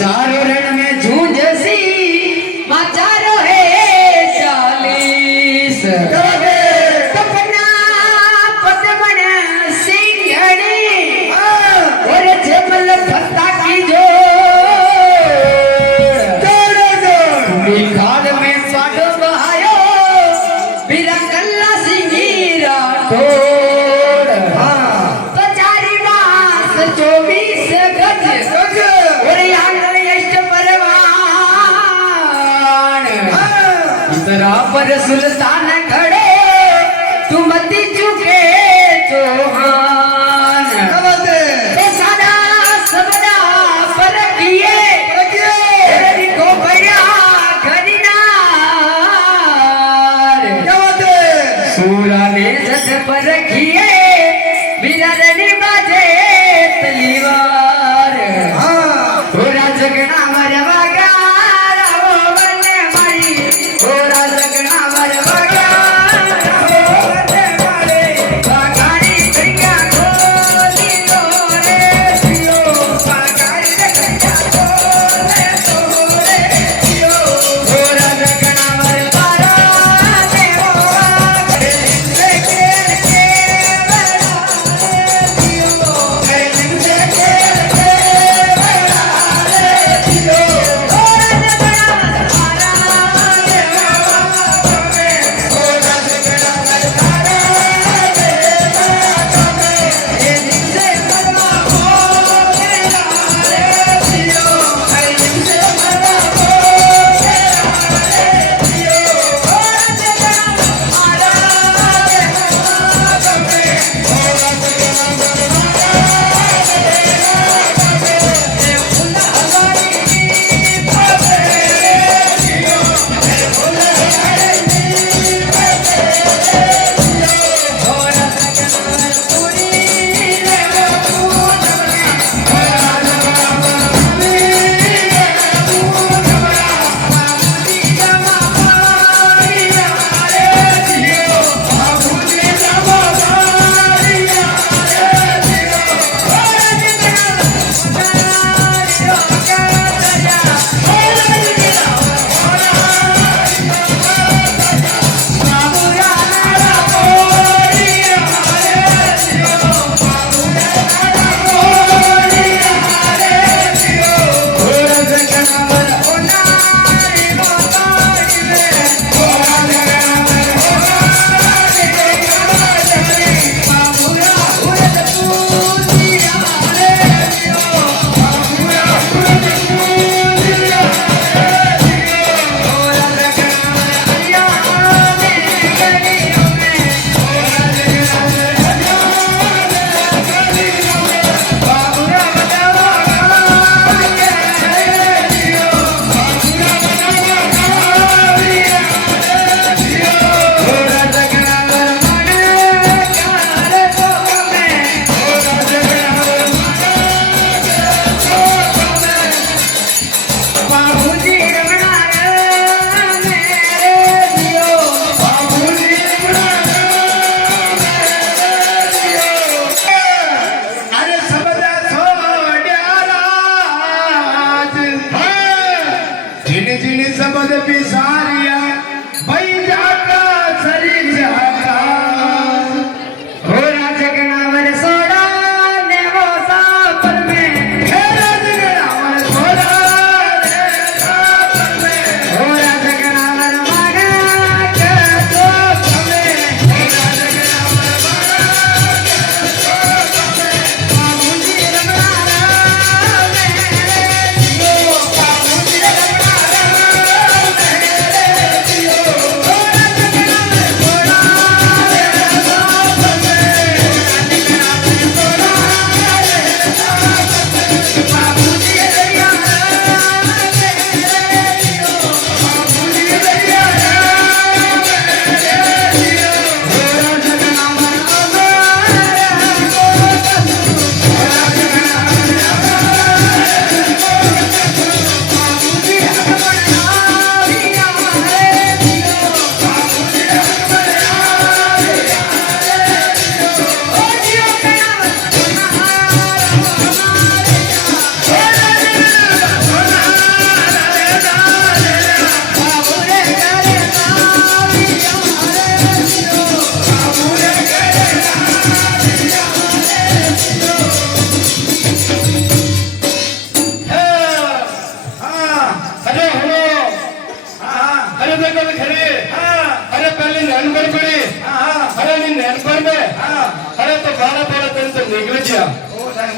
चारों रण में झूंझ सी माँ चारों है 40 कपना पदमन सिंघड़ी और जमल फत्ता की जो खाद में पाडो बहायो बिना कल्ला सिंगीरा ठोड़ तो चारी मास 24 गज और आंगल यष्ट परवान इतरा पर सुल्तान खड़े तू मती चुके चौहान तो सादा सबदा पर किए को भैया सूरा ने जस पर किए बिरदनी बाजे तलीवार होरा जगना मरवा गारा वने मरी होरा जगना मरवा गारा वने मरी बागारी करिया गोली लोरे दियो बागारी करिया गोले तोरे दियो होरा जगना मरवा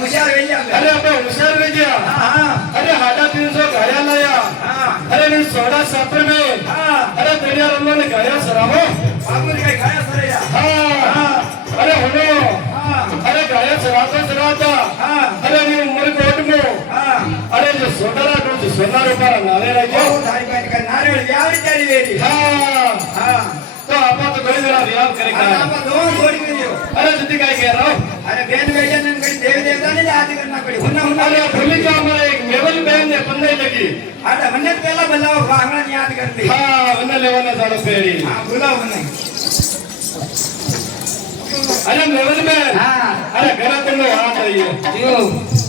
होशियार वेल गया अरे अब होशियार वेल गया हां अरे 350 घाया लाया हां अरे नहीं 16 में हां अरे तेरे रमन ने घाया सरावो बाबू ने खाया सरे या हां अरे होनो हां अरे घाया सराता हां अरे नहीं उम्र कोट में हां अरे जो सोना रुपया नाले रखे ओ थाई पैट का नारे व्यावरी चारी वेली हां हां तो आपा तो बड़े बड़ा व्याप करेगा आपा दो जोड़ी करियो अरे जितनी काय कह रहा हूं अरे बेन बेजन ने कहीं देव देवता ने याद करना पड़ी हुन्ना अरे भूली जा हमारे एक मेवल बहन ने पंदे लगी अरे मन्ने पहला बल्लाओ वांगड़ा याद करती हां उन्हें लेवाना जानो पेरी हां बुलाओ नहीं अरे मेवल बहन हां अरे घर तुमने वहां चाहिए जो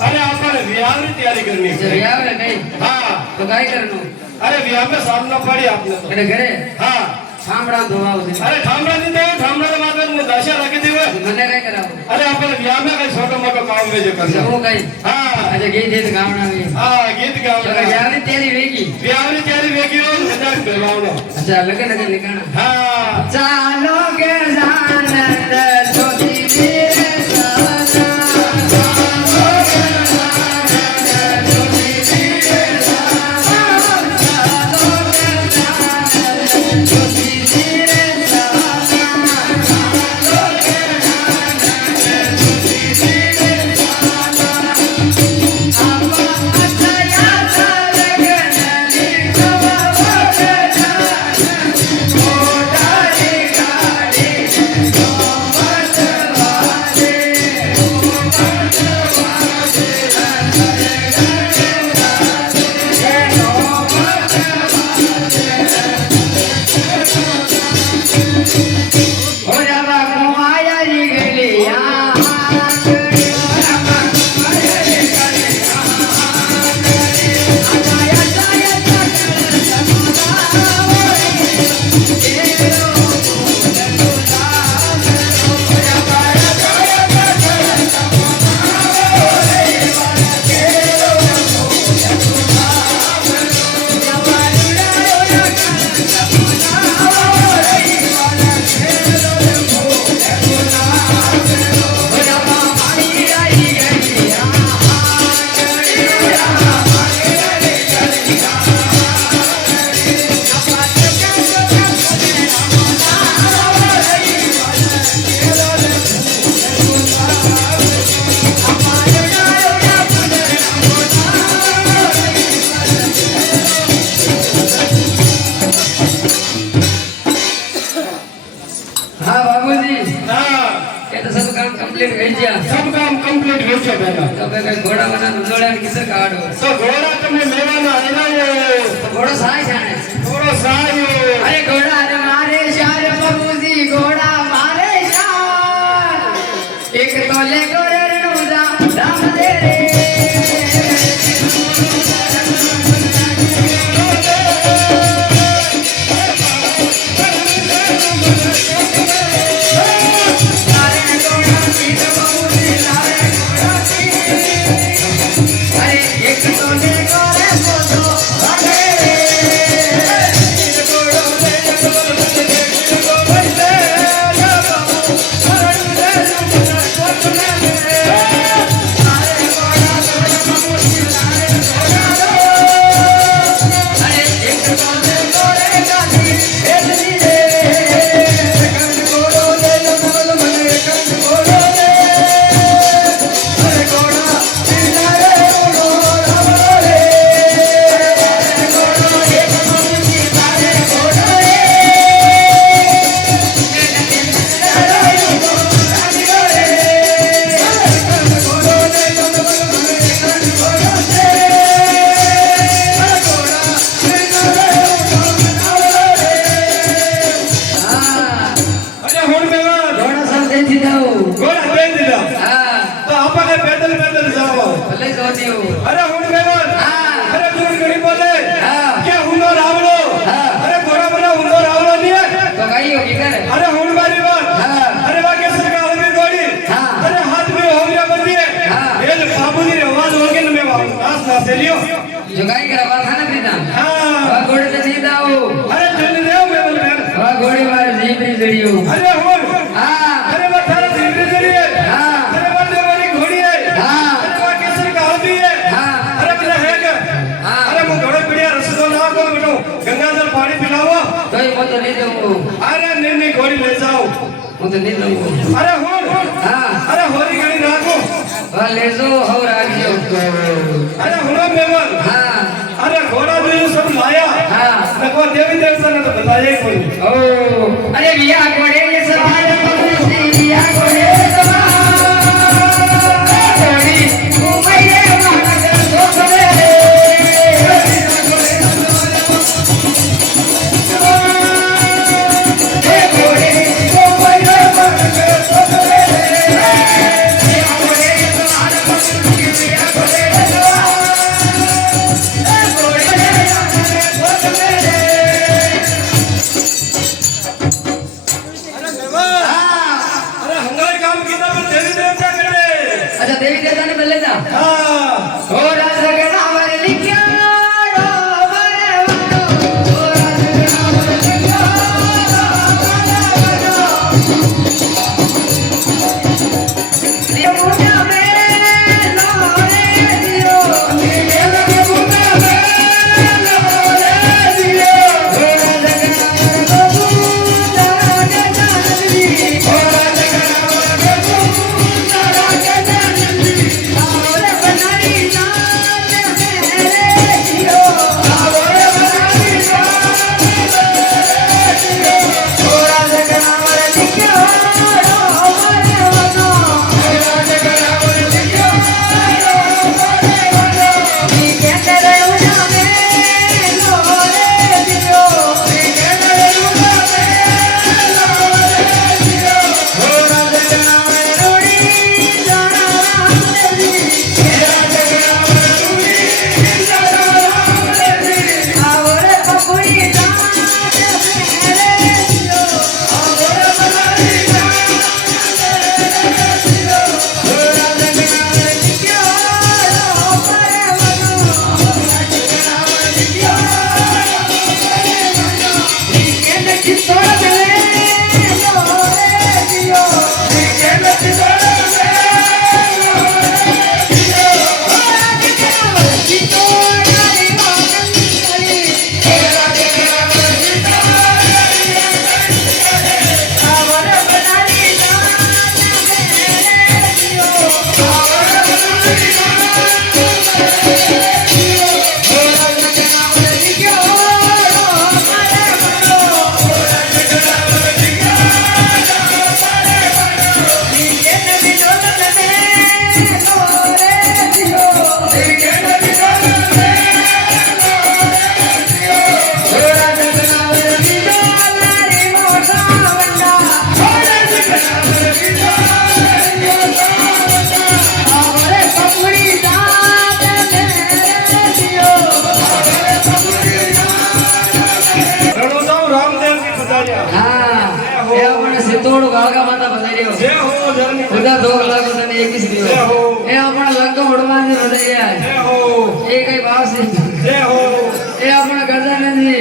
अरे आपने व्याह की तैयारी करनी है व्याह रे नहीं हां तो काय करनो अरे व्याह में सामना पड़ी आपने तो अरे घरे हां ठामड़ा धोवा उसे अरे ठामड़ा नहीं दे ठामड़ा के बाद में दशा रखी थी वो मने काय कराओ अरे आपने व्याह में कई छोटा मोटा काम में जो करना वो कई हां अरे गई थे गावना में हां गीत गाओ तो व्याह री तेरी वेगी व्याह की तैयारी वेगी रो मजाक करवाओ अच्छा लगे लिखाना हां चालो के जानत ज्योति वीर सब काम कंप्लीट हो गया बेटा तबे के घोड़ा बना घोड़ा किसर काढो तो घोड़ा तुम्हें मेवाना आना घोड़ा साई जाने घोड़ा सायो अरे घोड़ा रे मारे शार बाबूजी घोड़ा मारे शार एक तोले गोरे नुजा राम दे रे जुगाई करा बात है ना प्रीता हां घोड़े से सीधा हो अरे तुम देव मैं बोल रहा घोड़े मारे जीप नहीं जड़ी हो अरे हो हां अरे वो थारा जीप नहीं जड़ी है हां अरे वो देवारी घोड़ी है हां તો નહીં દઉં. અરે નિર્ણય ઘોડી લઈ જાઓ. હું તો નહીં દઉં. અરે હોર હા અરે હોરી ઘડી રાખો. હા લેજો હવ રાખજો. અરે હુનો મેમન હા અરે ઘોડા જોઈએ सब लाया. હા देखो देवी देवता ने तो बताया ही कोई. ઓ અરે વિયા ઘોડે એ સવાલ પગસી વિયા ઘોડે સવાલ ઘોડી ઉમૈરે મહાનગર સોસરે એ ઘોડે ઉમૈરે મહાનગર સોસરે વિયા ઘોડે સવાલ પગસી વિયા ઘોડે સવાલ એ ઘોડે મહાનગર સોસરે अरे हंगाई काम कितना पर देवी देवता करे. अच्छा देवी देवता ने बल्ले था हाँ हो राज के नाम रे लिख्या रो बरे वनो हो राज के नाम रे लिख्या रो बरे वनो ये मुन्ना में लोरे दियो ये लगे मुन्ना में लोरे दियो हो राज के नाम रे बबू तारा के जानवी हो राज के नाम रे बबू तारा के जानवी आवरे बनाई नाच मेरे दियो आवरे बनाई नाच मेरे दियो हो राज के नाम रे लिख्या रो बरे वनो हो राज के नाम रे लिख्या रो बरे वनो ई केंद्र उना में लोरे दियो ई केंद्र उना में लोरे दियो हो राज के नाम रे रोड़ी जाना राम देवी हे राज के नाम रे रोड़ी जाना राम देवी आवरे पपुई नाच मेरे दियो आवरे बनाई नाच मेरे दियो हो राज के नाम रे लिख्या रो बरे वनो हो राज के नाम रे लिख्या रो बरे वनो ई केंद्र चित्तोड़ में लोरे दियो ई केंद्र चित्तोड़ में लोरे दियो हो राज के नाम रे चित्तोड़ री मंगली हे राज के नाम रे चित्तोड़ री मंगली आवरे बनाई नाच मेरे दियो आवरे बनाई नाच मेरे दियो हो राज के नाम रे लिख्या रो बरे वनो हो राज के नाम रे लिख्या रो बरे वनो ई केंद्र विनोद में लोरे दियो ई केंद्र विनोद में लोरे दियो हो राज के नाम रे लिख्या री मोटा वंडा हो राज के नाम रे लिख्या री मोटा वंडा आवरे पपुई नाच मेरे दियो आवरे पपुई नाच रणोदाव रामदेव की बजाया. હા એ આપણે સિત્તોડ ગાળગા માતા બધાઈ રહ્યો जय हो जननी. બધા 2 લાખ તને 21 જય દિવસ હો. એ આપણા લંકો વડમાં ને બધાઈ રહ્યા जय हो એ કઈ ભાવ છે जय हो એ આપણા ગજાનંદજી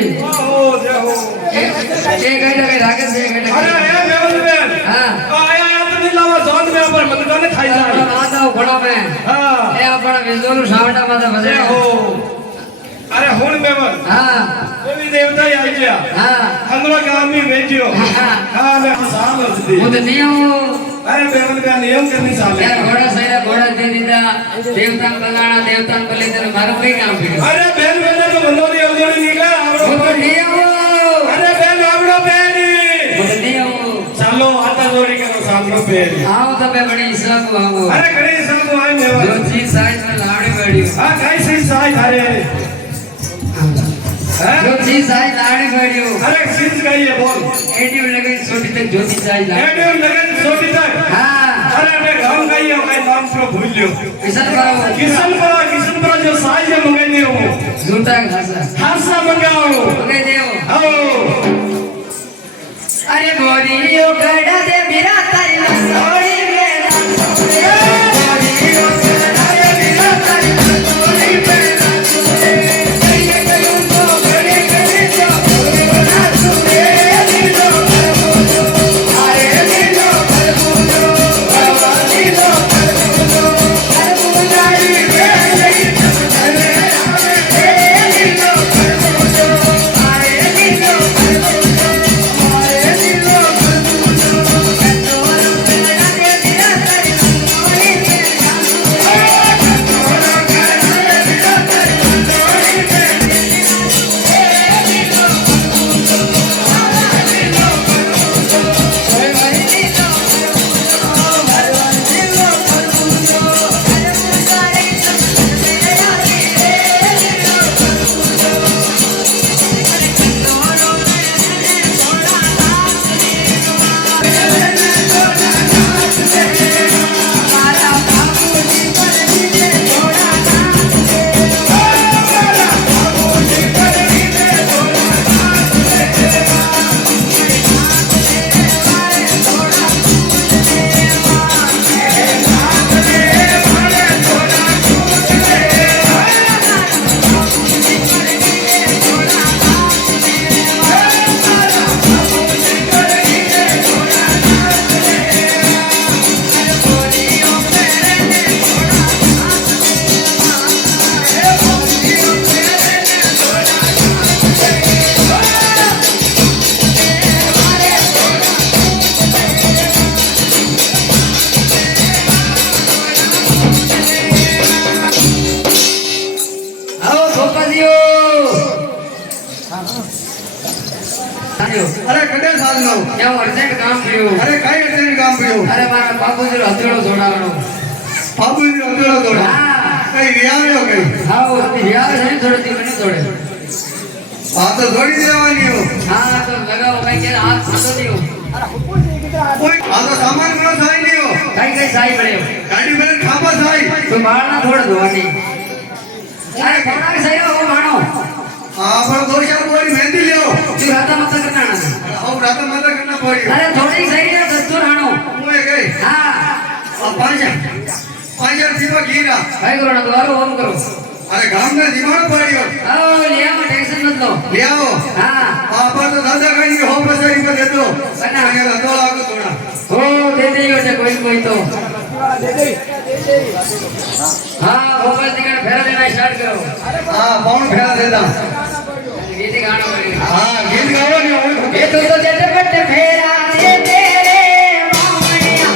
जय हो. એ કઈ ના કઈ રાખે છે કઈ ના अरे કઈ ये मेमन बेन હા आया आया तो नहीं लावा जान में पर मंदगा ने खाई આપણા जाए. માતા ઘોડા મે हाँ એ આપણા વેજોલું સાવડા માતા जय બધાઈ हो. अरे हुन मेमन હા देवी देवता आई गया. હા हमरा गांव में भेजियो. हाँ. हाँ मैं साल दी. હું તો નહીં આવું अरे मेमन का नियम करनी साल. यार घोड़ा सैरा घोड़ा दे दीदा देवतान बलाना देवतान बले तेरे मारो कई काम पड़્યું अरे बेन बेन तो बंदोरी अवजोड़ी निकला હું आवड़ो. તો નહીં આવું अरे बेन आवड़ो बेनी. હું તો નહીં આવું चालो आता जोड़ी के सामने बेनी. આવો તમે બડી ઈશ્વર કો આવો अरे कड़ी संग आए જો मेमन. ચીજ સાઈઝ में લાવડી પડી हाँ कैसी साई थारे. हैं? જો ચીજ સાઈઝ લાવડી પડી अरे सीज गई है बोल. एटी लगे छोटी तक ज्योति साइज लावડી एडियो लगन छोटी तक. हां अरे मैं गांव गई हूं कई नाम से भूल लियो. किशन बाबू किशनपुरा जो साई है मंगाई हूं. झूठा घासा हासा मंगाओ. ओके देव आओ. अरे बोरियो गड़ा दे मेरा तारी सोड़ी मेरा बोरियो गड़ा दे मेरा तारी सोड़ी मेरा ये कयूं तो बड़े करे जो ना सुने लो अरे लो बाबा लो अरे बुलाई वे नहीं अरे लो अरे लो થયો અરે કડે સાલનો એવું અર્જન્ટ કામ થયું અરે કઈ અટેન્ડ કામ કર્યું અરે મારા બાપુજી હથેળો જોડાવાનો બાબુજી અકેલો દોડો હા કઈ રિયાવ્યો કઈ હા યાર છે થોડી મને જોડે આ તો દોડી દેવાની હો હા તો લગાવો કઈ કે હાથ સાંધો દીયો કોઈ આ તો સામાન ઘણો થાય નહીં હો કઈ સાઈ પડ્યો ગાડી મેં ખાપા થાય તો બાળના થોડે ધોવાની અરે કોના સાઈ હો માણો આ પણ દો ચાર બોરી મહેંદી લ્યો તું રાતા મત કરના આવ રાતા માતા કરના પડી અરે થોડી સાઈ હે દસ્તુર હાણો હું એ ગઈ હા આ પાંચા દીવા ગીરા ભાઈ કરો ના દ્વારો ઓમ કરો અરે ગામના દિમાગ પડ્યો ઓ લેવા ટેન્શન મત લો લે આવો હા આપા તો દાદા કઈ હો પસારી પર દેતો બના. અને રતો લાગો થોડા ઓ દે દેયો છે કોઈ તો હા મોબાઈલ થી ફેરા દેના સ્ટાર્ટ કરો હા પાઉન ફેરા દેતા ગીત ગાણો કરી હા ગીત ગાવો ને હું એ તો જટપટ ફેરા દે દે રે મામણિયા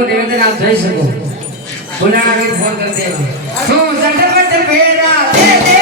નિવેદન આપ થઈ શકો ભૂલાણા ભાઈ ફોન કરી દેવા શું જટપટ ફેરા દે દે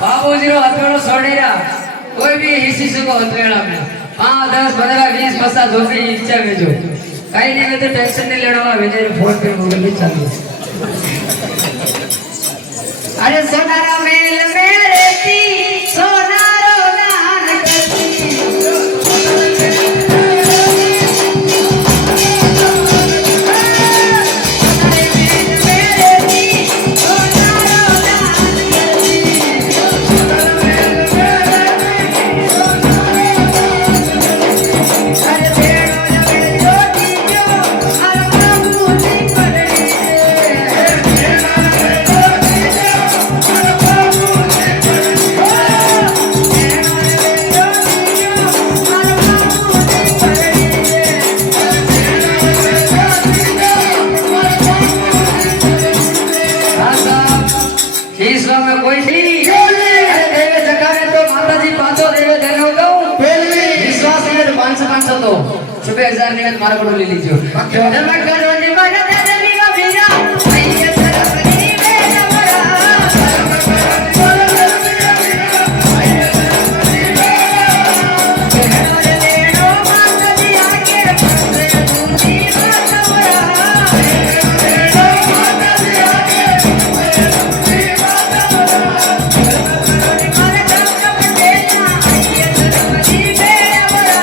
બાબુજીનો હથેળો છોડેરા કોઈ બી હિસી શકો હથેળા में 5 10 15 20 50 જોતી ઈચ્છા વેજો કઈ નહીં હવે તો ટેન્શન નહીં લેવાનો વિજય ફોન पे गूगल भी ચાલુ અરે સોનારા મેલ મે રહેતી સોનારો દાન કરતી सुबह 1000 निवेद मारा को ले लीजिए जमा करो निवारा तेरी वीरा भैया सरस्वती में नमरा लेनो माता जी आके बंदे तुमची मातवरा लेनो माता जी आके बंदे तुमची मातवरा मारे काम कब देना भैया सरस्वती में नमरा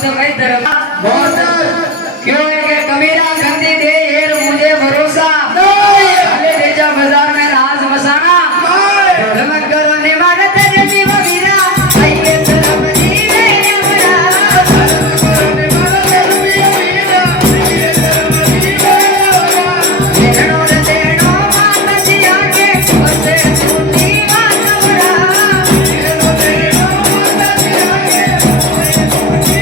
तो कई तरफ क्यों है कि कमीरा गंदी दे येर मुझे भरोसा अरे बेचा बाजार में राज बसाना धमक करो निवार तेरे जीव वीरा आइए तरफ जीवे हमरा लेनो रे लेनो माता जी आके बसे छूटी मातवरा लेनो लेनो माता जी आके बसे छूटी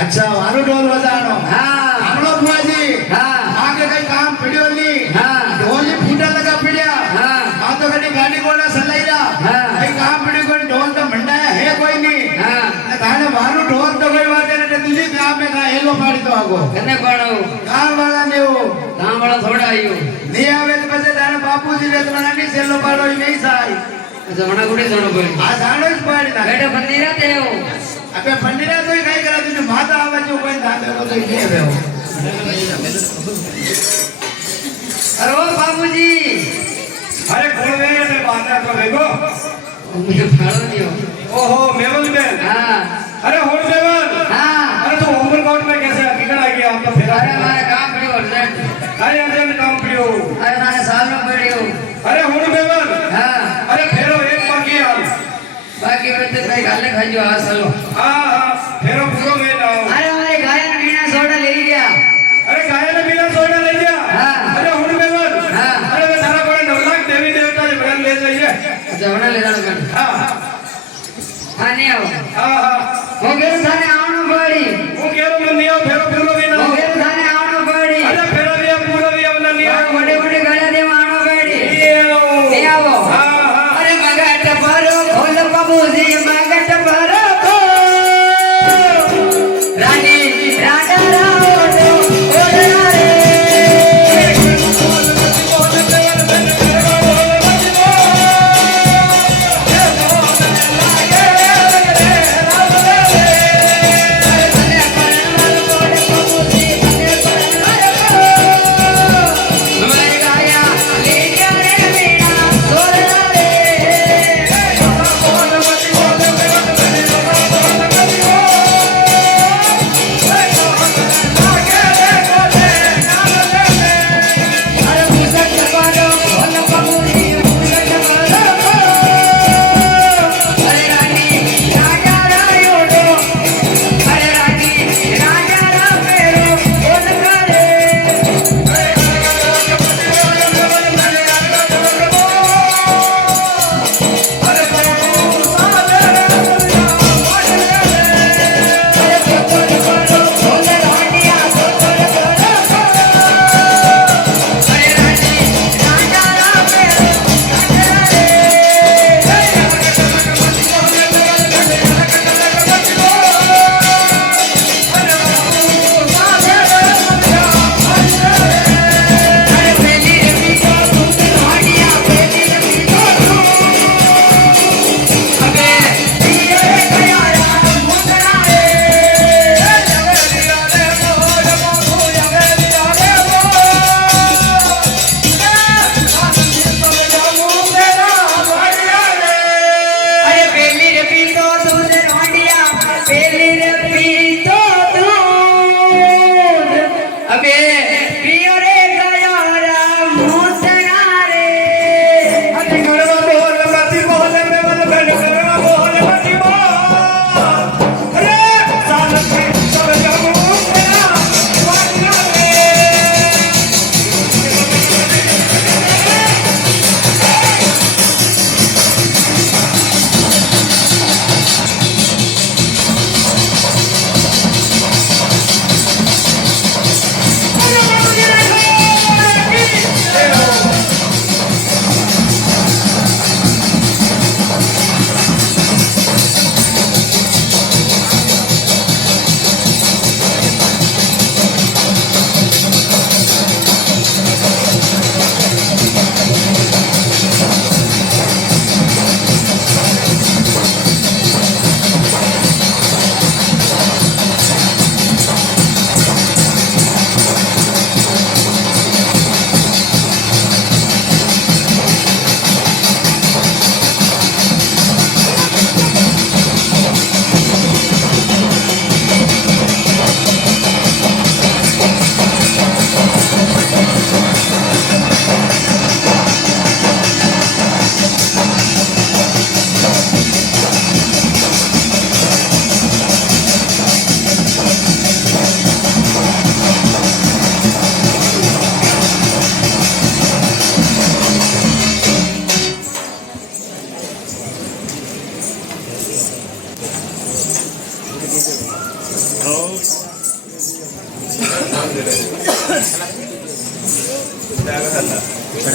अच्छा वारू ढोल बजानो हाँ हमलो बुआजी हाँ आगे कई काम पड़ियो नहीं हाँ ढोली फूटा लगा पड़िया हाँ आ तो कहीं गाड़ी घोड़ा सलाईरा हाँ कई काम पड़ियो कोई ढोल तो मंडाया है कोई नहीं हाँ थाने वारू ढोल तो कोई बात नहीं तुझे काम में का हेलो पाड़ी तो आगो कने कोण आयो काम वाला ने वो काम वाला थोड़ा आयो नहीं आवे तो बसे थाने बापूजी वे तो मनानी सेलो पाड़ो ही नहीं साई अच्छा मना गुडी जानो पड़ी आ जानो ही पाड़ी था बेटा बंदीरा ते हो अबे पंडिरा तो ही कहीं करा तुझे माता आवे जो कोई धागे को तो ये वे हो अरे ओ बाबूजी अरे कौन वे ये बात है तो देखो मुझे भाड़ो दियो ओहो मेवल में हाँ अरे होड़ मेवल हाँ अरे तो उमरकोट में कैसे हकीकत आ गया आप तो फिर अरे हमारे काम पड़ियो अर्जेंट अरे अर्जेंट काम पड़ियो अरे नाने साल में पड़ियो अरे होड़ मेवल हाँ अरे फेरो एक बाकी हाल बाकी बच्चे भाई गाले खाइयो आ सालो हाँ फेरो पूरो में लाओ अरे हमारे गायन मीना सोडा ले गया अरे गायन बिना सोना ले गया हाँ अरे होड़ मेवल हाँ अरे मैं थारा बड़ा 9 लाख देवी देवता के बगल ले जाइए जवना ले जानो कर हाँ हाँ नहीं आओ हाँ वो गेर थाने आवनो पड़ी वो केरो में नहीं आओ फेरो पूरो में ना वो गेर थाने आवनो पड़ी अरे फेरो दिया पूरो दिया अपना नहीं आओ बड़े बड़े गाड़ा दे आवनो पड़ी नहीं आओ हाँ अरे मगट भरो खोल बाबूजी मगट भरो रानी राजा राओ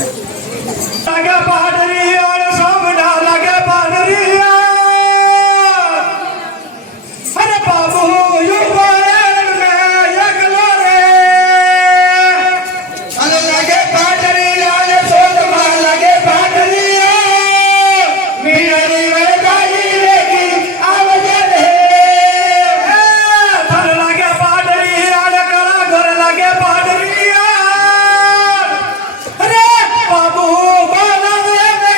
लगे पाडरी और सोमना लगे पाडरिया अरे बाबू यू बोलन में एकलो रे अरे लगे पाटरी आले सोनमा लगे पाटरिया मीरी वे गाई लेगी आवजे रे थर लगे पाडरी और करा घर लगे पाडरिया अरे बाबू बोलन में